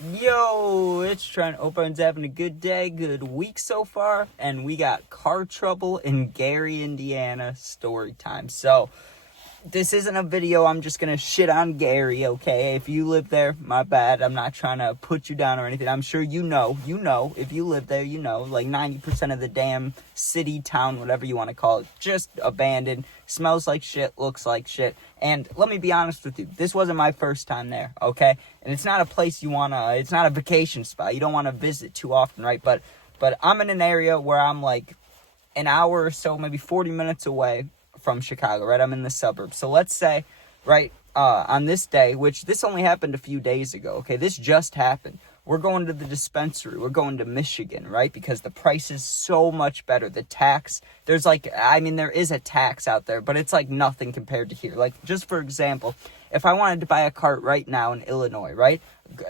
Yo, it's Trent. Hope everyone's having a good day, good week so far. And we got car trouble in Gary, Indiana, story time. So, this isn't a video I'm just gonna shit on Gary, okay? If you live there, my bad. I'm not trying to put you down or anything. I'm sure you know. If you live there, like 90% of the damn city, town, whatever you want to call it, just abandoned, smells like shit, looks like shit. And let me be honest with you, this wasn't my first time there, okay? And it's not a place it's not a vacation spot. You don't want to visit too often, right? But I'm in an area where I'm like an hour or so, maybe 40 minutes away from Chicago, right? I'm in the suburbs. So let's say, right, on this day, which this only happened a few days ago, okay? This just happened. We're going to the dispensary. We're going to Michigan, right? Because the price is so much better. The tax, there is a tax out there, but it's like nothing compared to here. Like, just for example, if I wanted to buy a cart right now in Illinois, right?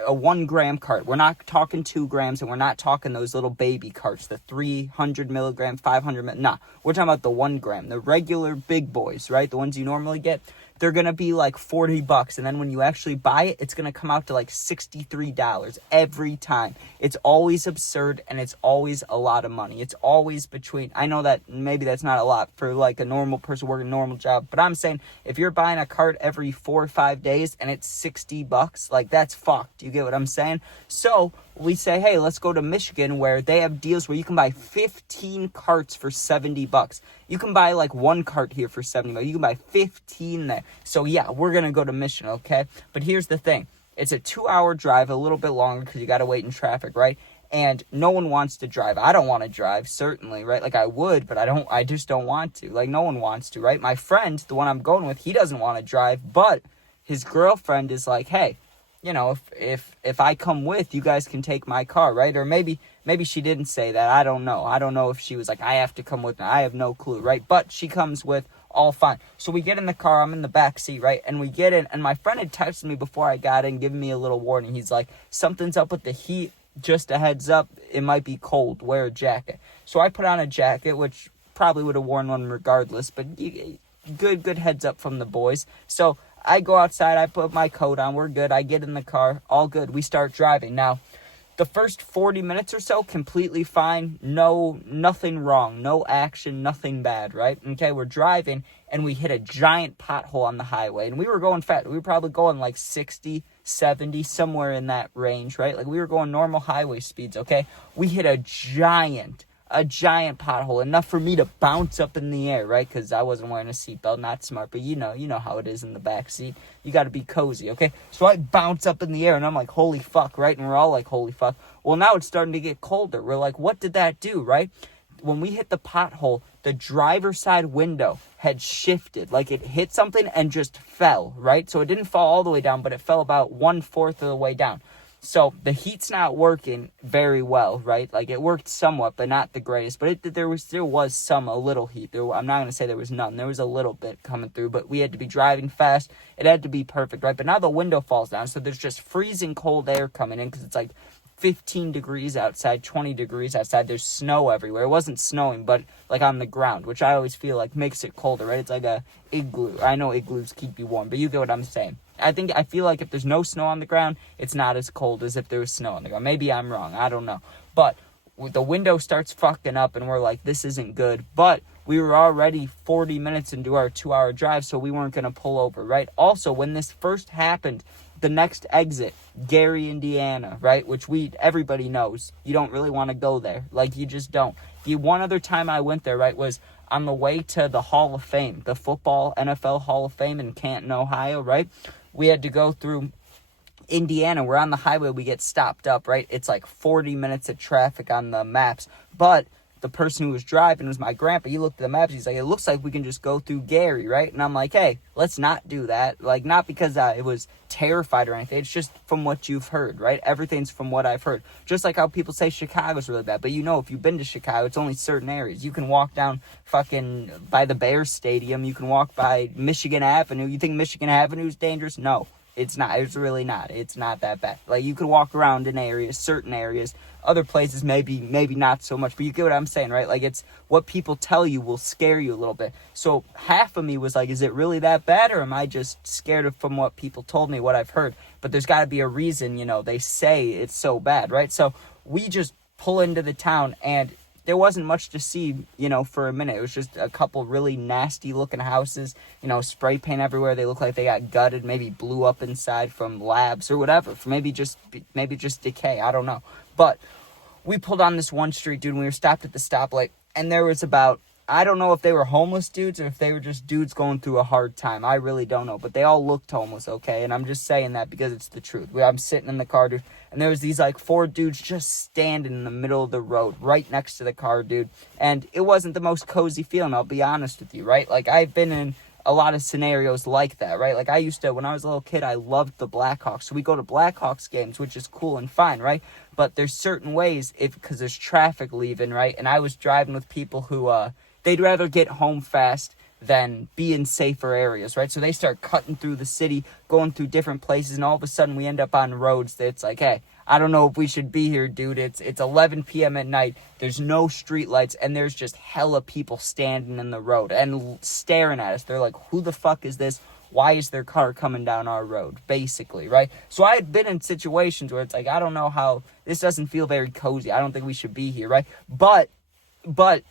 A 1 gram cart. We're not talking 2 grams, and we're not talking those little baby carts, the 300 milligram, 500 milligram. Nah, we're talking about the 1 gram, the regular big boys, right? The ones you normally get. They're going to be like $40. And then when you actually buy it, it's going to come out to like $63 every time. It's always absurd, and it's always a lot of money. It's always between, I know that maybe that's not a lot for like a normal person working a normal job, but I'm saying if you're buying a cart every 4 or 5 days and it's $60, like that's fucked. You get what I'm saying? So we say, hey, let's go to Michigan where they have deals where you can buy 15 carts for $70. You can buy like 1 cart here for $70. You can buy 15 there. So yeah, we're going to go to Michigan, okay? But here's the thing. It's a 2-hour drive, a little bit longer because you got to wait in traffic, right? And no one wants to drive. I don't want to drive, certainly, right? Like I would, but I just don't want to. Like no one wants to, right? My friend, the one I'm going with, he doesn't want to drive, but his girlfriend is like, hey, you know, if I come with, you guys can take my car, right? Or maybe she didn't say that. I don't know. I don't know if she was like, I have to come with. I have no clue, right? But she comes with, all fine. So we get in the car. I'm in the back seat, right? And we get in, and my friend had texted me before I got in, giving me a little warning. He's like, something's up with the heat. Just a heads up, it might be cold. Wear a jacket. So I put on a jacket, which probably would have worn one regardless, but good heads up from the boys. So I go outside, I put my coat on, we're good. I get in the car, all good. We start driving. Now, the first 40 minutes or so, completely fine. Nothing wrong. No action, nothing bad, right? Okay, we're driving, and we hit a giant pothole on the highway. And we were going fast. We were probably going like 60, 70, somewhere in that range, right? Like we were going normal highway speeds, okay? We hit a giant pothole, enough for me to bounce up in the air, right? Because I wasn't wearing a seatbelt, not smart, but you know how it is in the back seat. You got to be cozy, okay? So I bounce up in the air, and I'm like, holy fuck, right? And we're all like, holy fuck. Well, now it's starting to get colder. We're like, what did that do, right? When we hit the pothole, the driver's side window had shifted. Like it hit something and just fell, right? So it didn't fall all the way down, but it fell about 1/4 of the way down. So the heat's not working very well, right? Like it worked somewhat, but not the greatest. But there was a little heat. I'm not going to say there was none. There was a little bit coming through, but we had to be driving fast. It had to be perfect, right? But now the window falls down, so there's just freezing cold air coming in because it's like 15 degrees outside, 20 degrees outside. There's snow everywhere. It wasn't snowing, but like on the ground, which I always feel like makes it colder, right? It's like a igloo. I know igloos keep you warm, but you get what I'm saying. I feel like if there's no snow on the ground, it's not as cold as if there was snow on the ground. Maybe I'm wrong. I don't know. But the window starts fucking up, and we're like, this isn't good. But we were already 40 minutes into our 2-hour drive, so we weren't going to pull over, right? Also, when this first happened, the next exit, Gary, Indiana, right? Which everybody knows. You don't really want to go there. Like, you just don't. The one other time I went there, right, was on the way to the Hall of Fame, the football NFL Hall of Fame in Canton, Ohio, right? We had to go through Indiana. We're on the highway. We get stopped up, right? It's like 40 minutes of traffic on the maps. But the person who was driving was my grandpa. He looked at the maps. He's like, it looks like we can just go through Gary, right? And I'm like, hey, let's not do that. Like, not because I was terrified or anything. It's just from what you've heard, right? Everything's from what I've heard. Just like how people say Chicago's really bad. But you know, if you've been to Chicago, it's only certain areas. You can walk down fucking by the Bears Stadium. You can walk by Michigan Avenue. You think Michigan Avenue is dangerous? No. It's not. It's really not. It's not that bad. Like, you could walk around in areas, certain areas. Other places, maybe not so much. But you get what I'm saying, right? Like, it's what people tell you will scare you a little bit. So half of me was like, is it really that bad? Or am I just scared from what people told me, what I've heard? But there's got to be a reason, they say it's so bad, right? So we just pull into the town, and there wasn't much to see, for a minute. It was just a couple really nasty looking houses, spray paint everywhere. They look like they got gutted, maybe blew up inside from labs or whatever, for maybe just decay. I don't know. But we pulled on this one street, dude, and we were stopped at the stoplight, and there was about, I don't know if they were homeless dudes or if they were just dudes going through a hard time. I really don't know, but they all looked homeless, okay? And I'm just saying that because it's the truth. I'm sitting in the car, dude, and there was these, 4 dudes just standing in the middle of the road right next to the car, dude. And it wasn't the most cozy feeling, I'll be honest with you, right? Like, I've been in a lot of scenarios like that, right? Like, I used to, when I was a little kid, I loved the Blackhawks. So we go to Blackhawks games, which is cool and fine, right? But there's certain ways, because there's traffic leaving, right? And I was driving with people who, they'd rather get home fast than be in safer areas, right? So they start cutting through the city, going through different places, and all of a sudden we end up on roads that's like, hey, I don't know if we should be here, dude. It's 11 p.m. at night. There's no street lights, and there's just hella people standing in the road and staring at us. They're like, who the fuck is this? Why is their car coming down our road? Basically, right? So I had been in situations where it's like, I don't know how, this doesn't feel very cozy. I don't think we should be here, right? But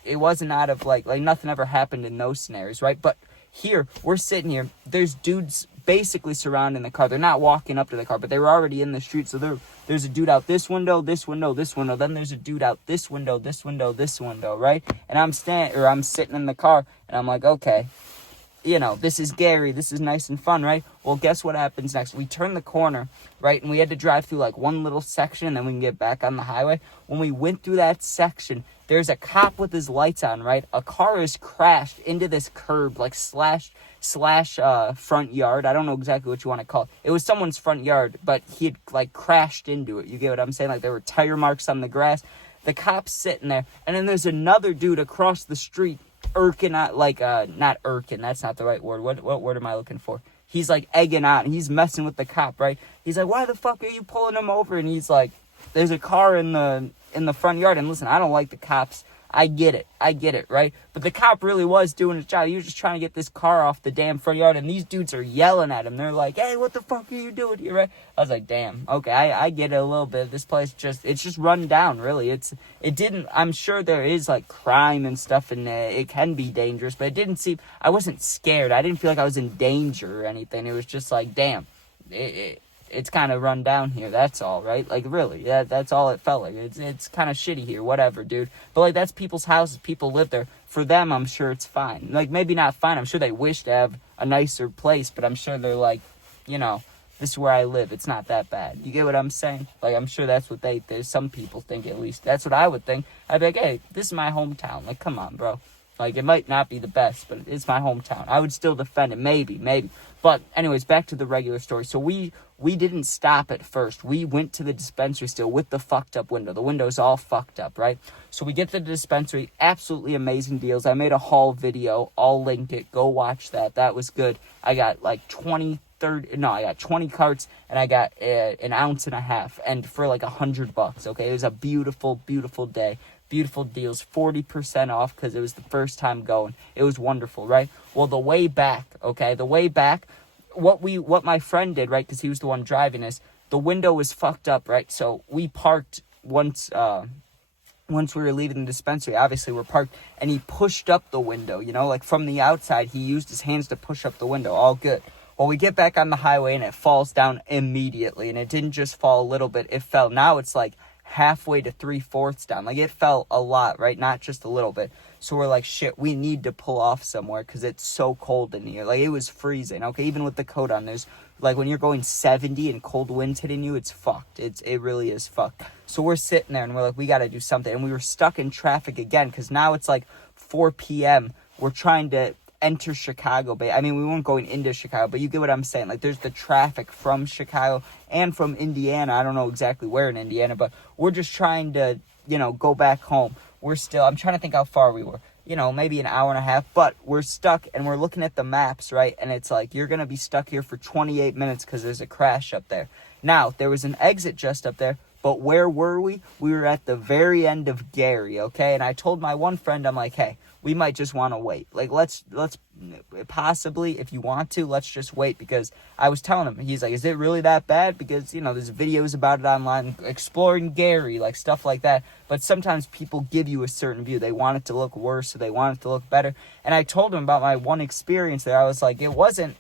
it wasn't out of, like nothing ever happened in those scenarios, right? But here, we're sitting here, there's dudes basically surrounding the car. They're not walking up to the car, but they were already in the street. So there's a dude out this window, this window, this window. Then there's a dude out this window, this window, this window, right? And I'm sitting in the car, and I'm like, okay, this is Gary. This is nice and fun, right? Well, guess what happens next? We turn the corner, right? And we had to drive through, one little section, and then we can get back on the highway. When we went through that section, there's a cop with his lights on, right? A car is crashed into this curb, slash front yard. I don't know exactly what you want to call it. It was someone's front yard, but he had, crashed into it. You get what I'm saying? There were tire marks on the grass. The cop's sitting there, and then there's another dude across the street irking out, not irking, that's not the right word. What word am I looking for? He's, egging out, and he's messing with the cop, right? He's like, why the fuck are you pulling him over? And he's like, there's a car in the front yard, and listen, I don't like the cops. I get it, right? But the cop really was doing his job. He was just trying to get this car off the damn front yard, and these dudes are yelling at him. They're like, hey, what the fuck are you doing here, right? I was like, damn, okay, I get it a little bit. This place it's just run down, really. I'm sure there is, crime and stuff, and it can be dangerous, but it didn't seem, I wasn't scared. I didn't feel like I was in danger or anything. It was just like, damn, it's kind of run down here, that's all, right? Really, that's all it felt like. It's kind of shitty here, whatever, dude. But, that's people's houses, people live there. For them, I'm sure it's fine. Maybe not fine, I'm sure they wish to have a nicer place, but I'm sure they're like, this is where I live, it's not that bad. You get what I'm saying? I'm sure that's what some people think, at least. That's what I would think. I'd be like, hey, this is my hometown. Come on, bro. It might not be the best, but it's my hometown. I would still defend it, maybe. But anyways, back to the regular story. So we didn't stop at first. We went to the dispensary still with the fucked up window. The window's all fucked up, right? So we get to the dispensary, absolutely amazing deals. I made a haul video. I'll link it. Go watch that. That was good. I got 20 carts, and I got an ounce and a half, and for $100, okay? It was a beautiful, beautiful day. Beautiful deals, 40% off because it was the first time going. It was wonderful, right? Well, the way back, what my friend did, right, because he was the one driving us, the window was fucked up, right? So we parked once we were leaving the dispensary. Obviously, we're parked, and he pushed up the window, from the outside. He used his hands to push up the window. All good. Well, we get back on the highway, and it falls down immediately, and it didn't just fall a little bit. It fell. Now it's halfway to 3/4 down. It fell a lot, right? Not just a little bit. So we're like, shit, we need to pull off somewhere because it's so cold in here. It was freezing, okay? Even with the coat on, there's, when you're going 70 and cold winds hitting you, it's fucked. It really is fucked. So we're sitting there, and we're like, we got to do something. And we were stuck in traffic again because now it's 4 p.m. We're trying to enter Chicago Bay. I mean, we weren't going into Chicago, but you get what I'm saying. There's the traffic from Chicago and from Indiana. I don't know exactly where in Indiana, but we're just trying to, go back home. I'm trying to think how far we were. maybe an hour and a half, but we're stuck and we're looking at the maps, right? And it's like, you're going to be stuck here for 28 minutes because there's a crash up there. Now, there was an exit just up there, but where were we? We were at the very end of Gary, okay? And I told my one friend, I'm like, hey, we might just want to wait. Like, let's possibly, if you want to, let's just wait, because I was telling him, he's like, is it really that bad? Because, there's videos about it online, exploring Gary, like stuff like that. But sometimes people give you a certain view. They want it to look worse, or they want it to look better. And I told him about my one experience there. I was like, it wasn't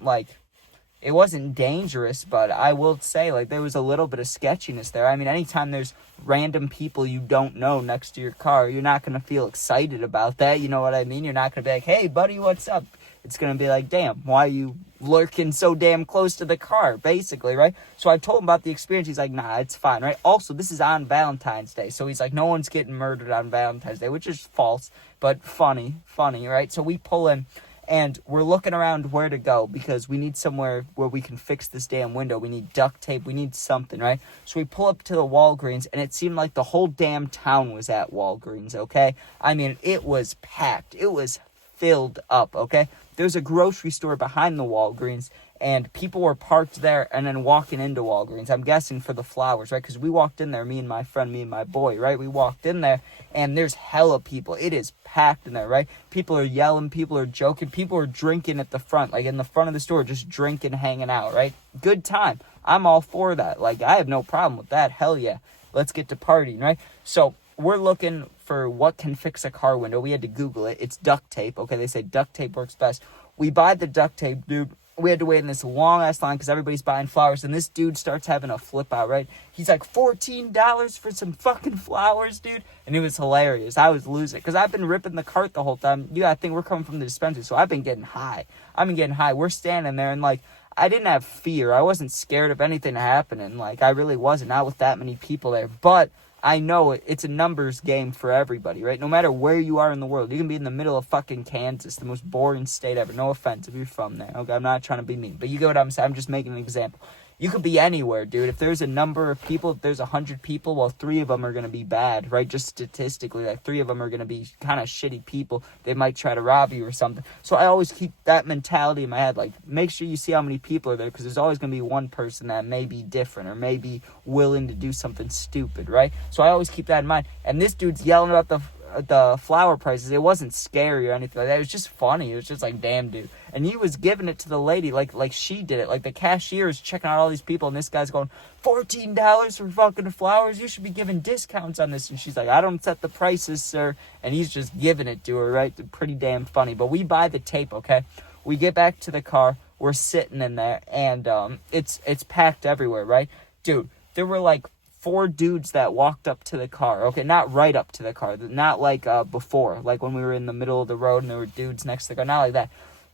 dangerous, but I will say, like, there was a little bit of sketchiness there. I mean, anytime there's random people you don't know next to your car, you're not going to feel excited about that. You know what I mean? You're not going to be like, hey, buddy, what's up? It's going to be like, damn, why are you lurking so damn close to the car, basically, right? So I told him about the experience. He's like, nah, it's fine, right? Also, this is on Valentine's Day. So he's like, no one's getting murdered on Valentine's Day, which is false, but funny, right? So we pull in. And we're looking around where to go because we need somewhere where we can fix this damn window. We need duct tape. We need something, right? So we pull up to the Walgreens, and it seemed like the whole damn town was at Walgreens, okay? I mean, it was packed. It was filled up, okay? There's a grocery store behind the Walgreens, and people were parked there and then walking into Walgreens. I'm guessing for the flowers, right? Because we walked in there, me and my friend, me and my boy, right? We walked in there, and there's hella people. It is packed in there, right? People are yelling, people are joking, people are drinking at the front, like in the front of the store, just drinking, hanging out, right? Good time. I'm all for that. Like, I have no problem with that. Hell yeah. Let's get to partying, right? So we're looking for what can fix a car window. We had to Google it. It's duct tape. Okay, they say duct tape works best. We buy the duct tape, dude. We had to wait in this long-ass line because everybody's buying flowers, and this dude starts having a flip-out, right? He's like, $14 for some fucking flowers, dude? And it was hilarious. I was losing because I've been ripping the cart the whole time. You gotta think we're coming from the dispensary, so I've been getting high. We're standing there, and, like, I didn't have fear. I wasn't scared of anything happening. Like, I really wasn't, not with that many people there. But I know it's a numbers game for everybody, right? No matter where you are in the world. You can be in the middle of fucking Kansas, the most boring state ever. No offense if you're from there. Okay, I'm not trying to be mean. But you get what I'm saying? I'm just making an example. You could be anywhere, dude. If there's a number of people, if there's 100 people, well, 3 of them are going to be bad, right? Just statistically, like 3 of them are going to be kind of shitty people. They might try to rob you or something. So I always keep that mentality in my head. Like, make sure you see how many people are there, because there's always going to be one person that may be different or may be willing to do something stupid, right? So I always keep that in mind. And this dude's yelling about the flower prices. It wasn't scary or anything like that. It was just funny. It was just like, damn, dude. And he was giving it to the lady like she did it. Like, the cashier is checking out all these people, and this guy's going, $14 for fucking flowers? You should be giving discounts on this. And she's like, I don't set the prices, sir. And he's just giving it to her, right? Pretty damn funny. But we buy the tape, okay? We get back to the car. We're sitting in there, and it's packed everywhere, right? Dude, there were like 4 dudes that walked up to the car. Okay, not right up to the car. Not like before. Like when we were in the middle of the road and there were dudes next to the car. Not like that.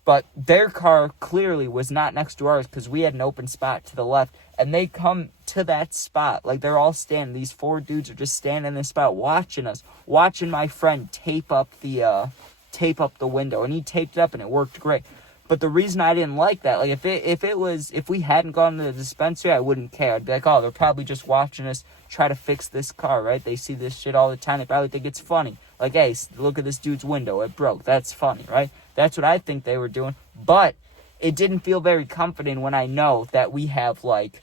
But their car clearly was not next to ours because we had an open spot to the left. And they come to that spot. Like, they're all standing. These 4 dudes are just standing in this spot watching us. Watching my friend tape up the window. And he taped it up and it worked great. But the reason I didn't like that, like, if we hadn't gone to the dispensary, I wouldn't care. I'd be like, oh, they're probably just watching us try to fix this car, right? They see this shit all the time. They probably think it's funny. Like, hey, look at this dude's window. It broke. That's funny, right? That's what I think they were doing. But it didn't feel very comforting when I know that we have, like,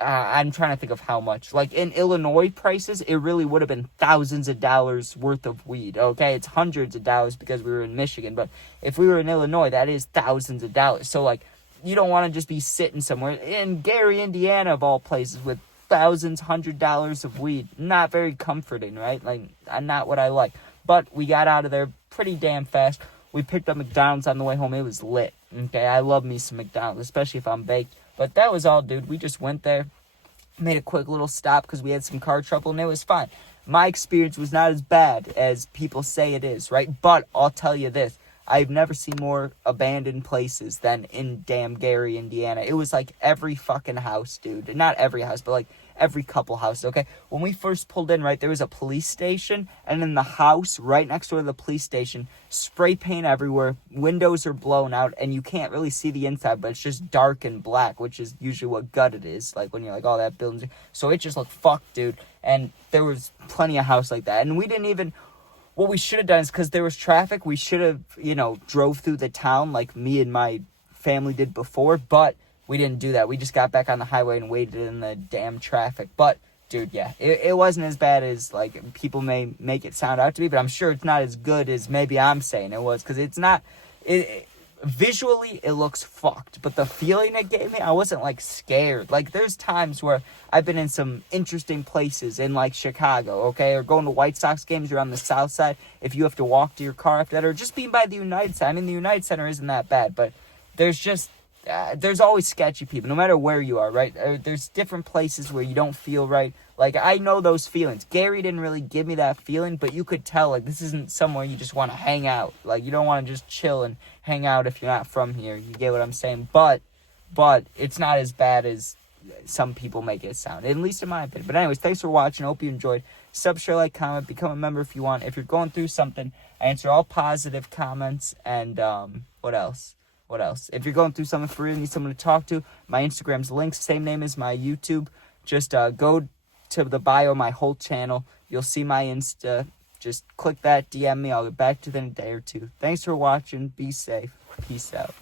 I'm trying to think of how much. Like, in Illinois prices, it really would have been thousands of dollars worth of weed, okay? It's hundreds of dollars because we were in Michigan. But if we were in Illinois, that is thousands of dollars. So, like, you don't want to just be sitting somewhere in Gary, Indiana, of all places, with thousands, $100 of weed. Not very comforting, right? Like, not what I like. But we got out of there pretty damn fast. We picked up McDonald's on the way home. It was lit, okay? I love me some McDonald's, especially if I'm baked. But that was all, dude. We just went there, made a quick little stop because we had some car trouble, and it was fine. My experience was not as bad as people say it is, right? But I'll tell you this. I've never seen more abandoned places than in damn Gary, Indiana. It was like every fucking house, dude. Not every house, but like every couple houses, okay? When we first pulled in, right, there was a police station, and in the house right next door to the police station, spray paint everywhere, windows are blown out, and you can't really see the inside, but it's just dark and black, which is usually what gutted is, like when you're like, oh, that building. So it just looked fucked, dude, and there was plenty of house like that, and we what we should have done is, because there was traffic, we should have, you know, drove through the town like me and my family did before, but we didn't do that. We just got back on the highway and waited in the damn traffic. But, dude, yeah, it wasn't as bad as, like, people may make it sound out to be, but I'm sure it's not as good as maybe I'm saying it was, because it's not, visually, it looks fucked, but the feeling it gave me, I wasn't, like, scared. Like, there's times where I've been in some interesting places in, like, Chicago, okay, or going to White Sox games around the south side, if you have to walk to your car after that, or just being by the United Center. I mean, the United Center isn't that bad, but there's just, there's always sketchy people, no matter where you are, right? There's different places where you don't feel right. Like, I know those feelings. Gary didn't really give me that feeling, but you could tell, like, this isn't somewhere you just want to hang out. Like, you don't want to just chill and hang out if you're not from here. You get what I'm saying? But it's not as bad as some people make it sound, at least in my opinion. But anyways, thanks for watching. I hope you enjoyed. Sub, share, like, comment, become a member if you want. If you're going through something, I answer all positive comments. And what else? If you're going through something for real, need someone to talk to, my Instagram's links, same name as my YouTube. Just go to the bio of my whole channel. You'll see my Insta. Just click that, DM me. I'll get back to you in a day or two. Thanks for watching. Be safe. Peace out.